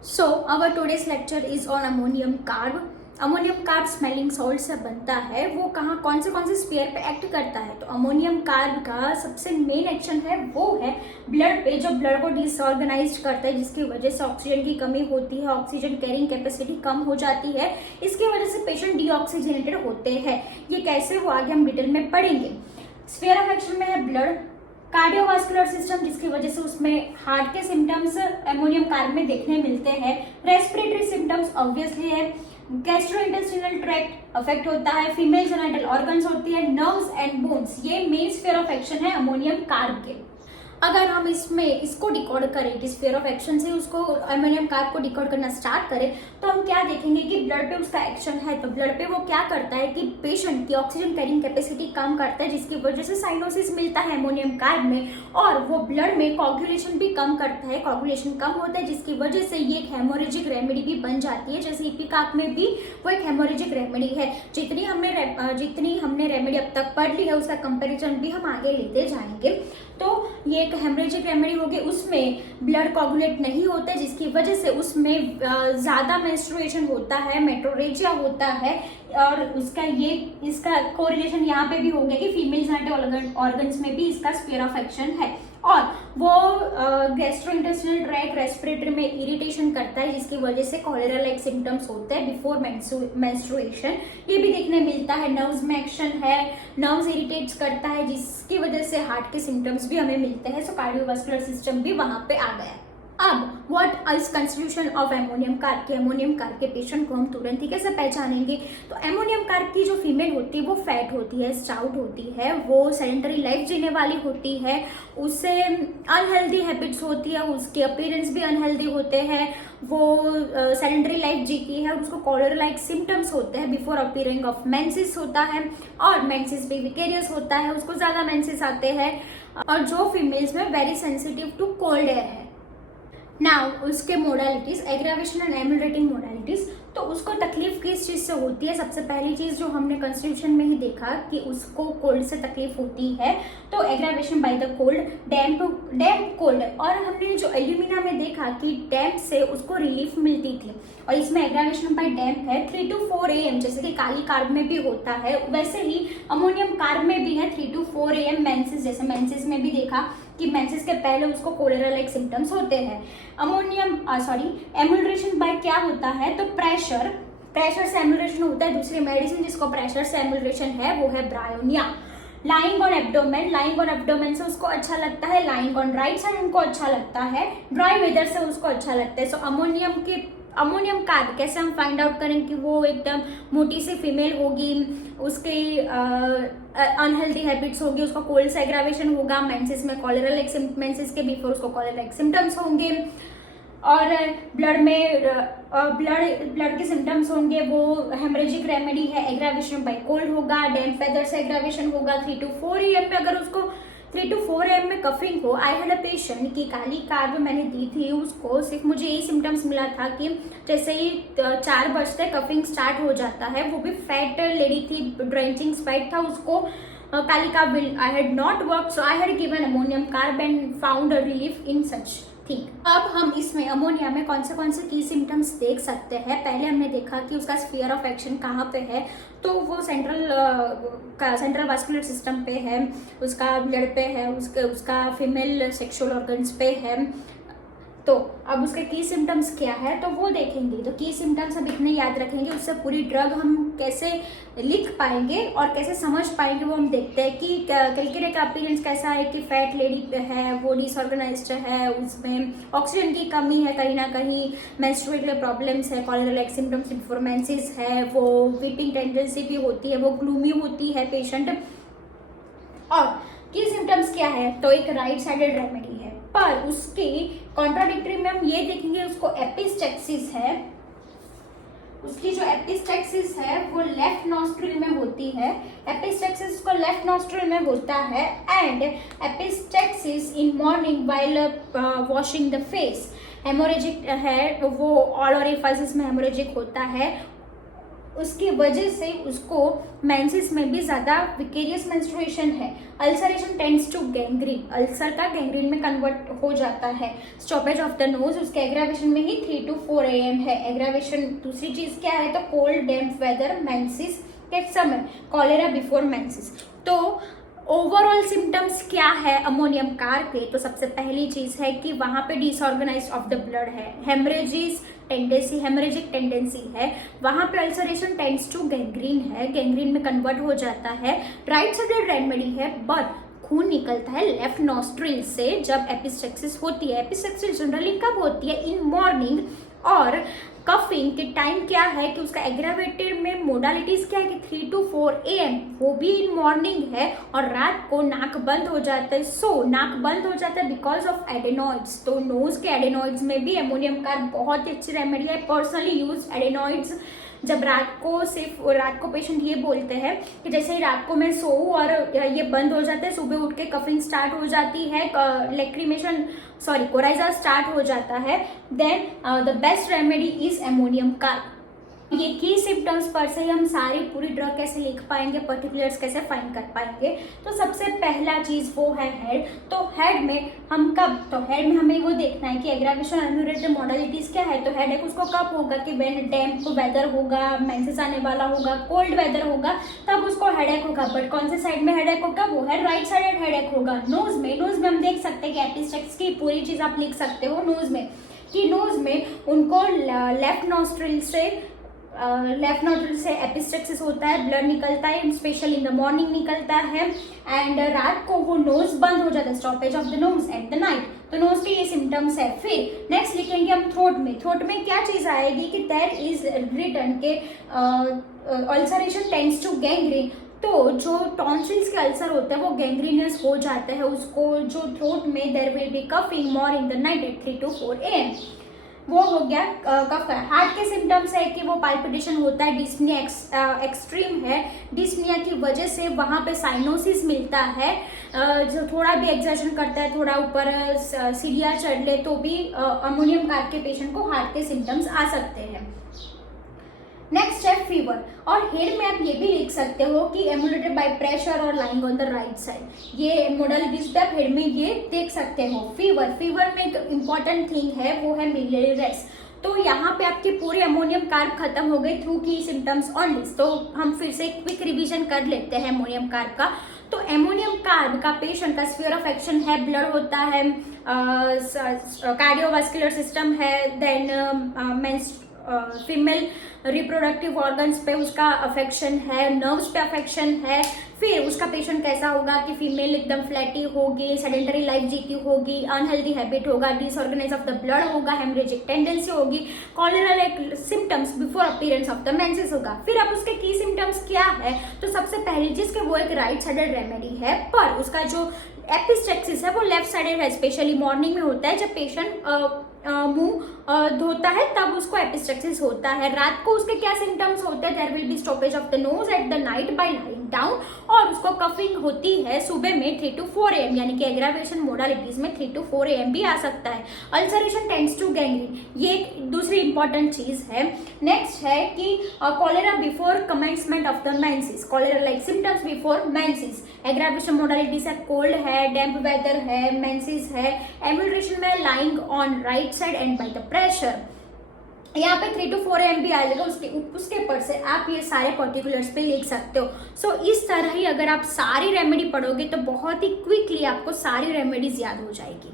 So our today's lecture is on ammonium carb. Ammonium carb smelling salt से बनता है, वो कहाँ कौन से स्फीयर पे एक्ट करता है। तो अमोनियम कार्ब का सबसे मेन एक्शन है वो है ब्लड पे, जो ब्लड को डिसऑर्गेनाइज करता है, जिसकी वजह से ऑक्सीजन की कमी होती है, ऑक्सीजन कैरिंग कैपेसिटी कम हो जाती है, इसकी वजह से पेशेंट डीऑक्सीजनेटेड होते हैं। ये कैसे, वो आगे हम डिटेल में पढ़ेंगे। स्फीयर ऑफ एक्शन में है ब्लड, कार्डियोवास्कुलर सिस्टम, जिसकी वजह से उसमें हार्ट के सिम्टम्स अमोनियम कार्ब में देखने मिलते हैं। रेस्पिरेटरी सिम्टम्स ऑब्वियसली है, गैस्ट्रोइंटेस्टिनल ट्रैक्ट अफेक्ट होता है, फीमेल जेनिटल ऑर्गन्स होती है, नर्व्स एंड बोन्स, ये मेन स्फीयर ऑफ एक्शन है अमोनियम कार्ब के। अगर हम इसको डिकोड करें कि स्फीयर ऑफ एक्शन से उसको अमोनियम कार्ब को डिकोड करना स्टार्ट करें, तो हम क्या देखेंगे कि ब्लड पे उसका एक्शन है। तो ब्लड पे वो क्या करता है कि पेशेंट की ऑक्सीजन कैरिंग कैपेसिटी कम करता है, जिसकी वजह से साइनोसिस मिलता है अमोनियम कार्ब में, और वो ब्लड में कोगुलेशन भी कम करता है, कोगुलेशन कम होता है, जिसकी वजह से ये एक हेमोरेजिक रेमेडी भी बन जाती है। जैसे इपिकाक में भी वो एक हेमोरेजिक रेमेडी है। जितनी हमने रेमेडी अब तक पढ़ ली है, उसका कंपेरिजन भी हम आगे लेते जाएंगे। तो ये एक हेमरेजिक रेमेडी होगी, उसमें ब्लड कोगुलेट नहीं होता है, जिसकी वजह से उसमें ज्यादा मेंस्ट्रुएशन होता है, मेट्रोरेजिया होता है, और इसका कोरिलेशन यहाँ पे भी हो गया कि फीमेल जेनिटल ऑर्गन्स में भी इसका स्फीयर ऑफ एक्शन है। और वो गैस्ट्रोइंटेस्टिनल ट्रैक्ट, रेस्पिरेटरी में इरिटेशन करता है, जिसकी वजह से कॉलेरा लाइक सिम्टम्स होते हैं बिफोर मेंस्ट्रुएशन, ये भी देखने मिलता है। नर्व्स में एक्शन है, नर्व्स इरिटेट्स करता है, जिसकी वजह से हार्ट के सिम्टम्स भी हमें मिलते हैं। सो कार्डियोवास्कुलर सिस्टम भी वहां पे आ गया है। अब what is constitution of ammonium carb के, एमोनियम कार्ब के पेशेंट को हम तुरंत ही कैसे पहचानेंगे। तो एमोनियम कार्ब की जो फीमेल होती है वो फैट होती है, स्टाउट होती है, वो सेडेंटरी लाइफ जीने वाली होती है, उससे अनहेल्दी हैबिट्स होती है, उसके अपीयरेंस भी अनहेल्दी होते हैं, वो सेडेंटरी लाइफ जीती है, उसको कॉलर लाइक सिम्टम्स होते हैं बिफोर अपीयरिंग ऑफ मेंसेस होता है, और मेंसेस भी विकेरियस होता है, उसको ज्यादा मेंसेस आते हैं, और जो फीमेल्स में very sensitive to cold air है। नाउ उसके modalities, aggravation and ameliorating modalities, तो उसको तकलीफ किस चीज से होती है। सबसे पहली चीज जो हमने कॉन्स्टिट्यूशन में ही देखा कि उसको कोल्ड से तकलीफ होती है, तो aggravation by the cold, damp cold, और हमने जो एल्यूमिना में देखा कि डैम्प से उसको रिलीफ मिलती थी, और इसमें एग्रावेशन बाय डैम्प है 3 to 4 AM, जैसे कि काली कार्ब में भी होता है, वैसे ही अमोनियम कार्ब में भी है 3 to 4 AM मेंसेस, जैसे मेंसेस में भी देखा कि मेंसेस के पहले उसको कोलेरा लाइक सिम्टम्स होते हैं। एमुलरेशन बाय क्या होता है, तो प्रेशर से एमुलरेशन होता है। दूसरी मेडिसिन जिसको प्रेशर से एमुलरेशन है वो है ब्रायोनिया। लाइंग ऑन एब्डोमेन से उसको अच्छा लगता है, लाइंग ऑन राइट साइड उनको अच्छा लगता है, ड्राई वेदर से उसको अच्छा लगता है। सो अमोनियम कार्ब कैसे हम फाइंड आउट करें कि वो एकदम मोटी सी फीमेल होगी, उसकी अनहेल्दी हैबिट्स होगी, उसका कोल्ड से एग्रावेशन होगा, मेंसेस में कॉलेरा लाइक, मेंसेस के बिफोर उसको कॉलेरा लाइक सिम्टम्स होंगे, और ब्लड के सिम्टम्स होंगे, वो हेमरेजिक रेमेडी है, एग्रावेशन बाय कोल्ड होगा, डैम्प वेदर से एग्रावेशन होगा। 3 to 4 AM में अगर उसको 3 to 4 AM में कफिंग हो, आई हैड अ पेशेंट की काली कार्ब मैंने दी थी, उसको सिर्फ मुझे यही सिम्टम्स मिला था कि जैसे ही 4 बजते कफिंग स्टार्ट हो जाता है, वो भी फैट लेडी थी, ड्रेंचिंग स्पाइट था, उसको kali carb I had not work, so I had given ammonium carb and found a relief in such. ठीक, अब हम इसमें अमोनिया में कौन से की सिम्टम्स देख सकते हैं। पहले हमने देखा कि उसका स्फीयर ऑफ एक्शन कहाँ पे है, तो वो सेंट्रल वास्कुलर सिस्टम पे है, उसका ब्लड पे है, उसका फीमेल सेक्सुअल ऑर्गन्स पे है। तो अब उसके की सिम्टम्स क्या है तो वो देखेंगे। तो की सिम्टम्स हम इतने याद रखेंगे, उससे पूरी ड्रग हम कैसे लिख पाएंगे और कैसे समझ पाएंगे वो हम देखते हैं कि क्रिकेट का अपीयरेंस कैसा है, कि फैट लेडी है, वो डिसऑर्गेनाइज्ड है, उसमें ऑक्सीजन की कमी है कहीं ना कहीं, मेंस्ट्रुअल प्रॉब्लम्स है, cholera like symptoms before menses है, वो वीपिंग टेंडेंसी भी होती है, वो ग्लूमी होती है पेशेंट। और की सिम्टम्स क्या है, तो एक राइट साइडेड रेमेडी है, पर उसकी कॉन्ट्राडिक्टरी में हम ये देखेंगे उसको एपिस्टेक्सिस है, उसकी जो एपिस्टेक्सिस है वो लेफ्ट नॉस्ट्रिल में होती है, एपिस्टेक्सिस को लेफ्ट नॉस्ट्रिल में होता है, and epistaxis in morning while washing the face. Haemorrhagic है वो ऑल ओरिफिसेस में हेमोरेजिक होता है, उसकी वजह से उसको मेंसेस में भी ज़्यादा विकेरियस मेंस्ट्रुएशन है। Ulceration tends to gangrene, ulcer का गैंग्रीन में कन्वर्ट हो जाता है। स्टॉपेज ऑफ द नोज, उसके एग्रावेशन में ही 3 to 4 AM है। एग्रावेशन दूसरी चीज़ क्या है, तो कोल्ड डैम्प वेदर, मेंसेस के समय, कॉलेरा बिफोर मेंसेस। तो ओवरऑल सिम्टम्स क्या है अमोनियम कार के, तो सबसे पहली चीज है कि वहां पे डिसऑर्गेनाइज ऑफ द ब्लड है, हेमरेजिस टेंडेंसी, हेमरेजिक टेंडेंसी है, वहां पे अल्सरेशन टेंड्स टू गैंग्रीन है, गैंग्रीन में कन्वर्ट हो जाता है। राइट साइडेड रेमेडी है, बट खून निकलता है लेफ्ट नॉस्ट्रिल से जब एपिस्टेक्सिस होती है। एपिस्टेक्सिस जनरली कब होती है, इन मॉर्निंग। और कफिंग के टाइम क्या है कि उसका एग्रावेटेड में मोडालिटीज क्या है कि 3 to 4 AM, वो भी इन मॉर्निंग है। और रात को नाक बंद हो जाता है, नाक बंद हो जाता है बिकॉज ऑफ एडेनॉइड्स। तो नोज के एडेनॉइड्स में भी अमोनियम कार्ब बहुत ही अच्छी रेमेडी है। पर्सनली यूज एडेनॉइड्स जब रात को पेशेंट ये बोलते हैं कि जैसे ही रात को मैं सोऊं और ये बंद हो जाता है, सुबह उठ के कफिंग स्टार्ट हो जाती है, कोराइजा स्टार्ट हो जाता है, then the best remedy is ammonium carb. ये की सिम्टम्स पर से ही हम सारी पूरी ड्रग कैसे लिख पाएंगे, पर्टिकुलर्स कैसे फाइंड कर पाएंगे। तो सबसे पहला चीज वो है हेड। तो हेड में हमें वो देखना है कि एग्रावेशन अम्यूरेटिव मॉडलिटीज क्या है। तो हेडेक उसको कब होगा कि व्हेन डैम्प वेदर होगा, मेंसेस आने वाला होगा, कोल्ड वेदर होगा, तब उसको हेडेक होगा। बट कौन से साइड में हेडेक होगा, वो है राइट साइडेड हेडेक होगा। नोज में हम देख सकते हैं कि एपिस्टेक्स की पूरी चीज आप लिख सकते हो नोज में उनको लेफ्ट नॉस्ट्रिल से एपिस्टेक्सिस होता है, ब्लड निकलता है, स्पेशली इन द मॉर्निंग निकलता है। एंड रात को वो नोज बंद हो जाता है, stoppage of the nose at the night. तो नोज के ये सिम्टम्स है। फिर नेक्स्ट लिखेंगे हम थ्रोट में क्या चीज आएगी कि देयर इज रिटन के अल्सरेशन टेंड्स टू गैंग्रीन। तो जो टॉन्सिल्स के अल्सर होता है वो गैंग्रीनियस हो जाता है उसको, जो थ्रोट में there will be coughing more in the night at 3 to 4 AM। वो हो गया कफ। हार्ट के सिम्टम्स है कि वो पाल्पिटेशन होता है, डिस्निया एक्सट्रीम है, डिस्निया की वजह से वहाँ पे साइनोसिस मिलता है। जो थोड़ा भी एक्सर्शन करता है, थोड़ा ऊपर सीढ़ियाँ चढ़ ले तो भी अमोनियम कार्ब के पेशेंट को हार्ट के सिम्टम्स आ सकते हैं। नेक्स्ट है फीवर। और हेड में आप ये भी लिख सकते हो कि एमुलेटेड बाय प्रेशर और lying on the right side. ये मोडालिटीज पे आप हेड में ये देख सकते हो। फीवर में एक इंपॉर्टेंट थिंग है वो है मिलियरी रेस्ट। तो यहाँ पे आपकी पूरी अमोनियम कार्ब खत्म हो गई थ्रू की सिम्टम्स ओनली। तो हम फिर से क्विक रिवीजन कर लेते हैं अमोनियम कार्ब का। तो एमोनियम कार्ब का पेशेंट का स्फीयर ऑफ एक्शन है, ब्लड होता है, कार्डियोवास्कुलर सिस्टम है, देन फीमेल रिप्रोडक्टिव ऑर्गन्स पे उसका अफेक्शन है, नर्व्स पे अफेक्शन है। फिर उसका पेशेंट कैसा होगा कि फीमेल एकदम फ्लैटी होगी, सेडेंटरी लाइफ जीती होगी, अनहेल्दी हैबिट होगा, डिसऑर्गेनाइज ऑफ द ब्लड होगा, हेमरेजिक टेंडेंसी होगी, cholera like symptoms before appearance of the menses होगा। फिर अब उसके की सिम्टम्स क्या है, तो सबसे पहले जिसके वो एक राइट साइडेड रेमेडी है, पर उसका जो एपिस्टेक्सिस है वो लेफ्ट साइडेड है, स्पेशली मॉर्निंग में होता है जब पेशेंट मुंह धोता है तब उसको एपिस्टेक्सिस होता है। रात को उसके क्या सिम्टम्स होते हैं, there will be stoppage of the nose at the night by lying down, और उसको कफिंग होती है सुबह में 3 to 4 AM, यानी कि एग्रावेशन मोडालिटीज में 3 to 4 AM भी आ सकता है। अल्सरेशन टेंड्स टू गैंग्रीन, ये एक दूसरी इंपॉर्टेंट चीज है। नेक्स्ट है कि cholera before commencement of the menses, cholera like symptoms before menses. Aggravation modalities है, कोल्ड है, डैम्प वेदर है, मेंसेस है, एम्यूलरेशन में lying on right side and by the pressure. यहाँ पे 3 to 4 AM भी आ जाएगा। उसके पर से आप ये सारे पर्टिकुलर्स पे लिख सकते हो। सो इस तरह ही अगर आप सारी रेमेडी पढ़ोगे तो बहुत ही क्विकली आपको सारी रेमेडीज याद हो जाएगी।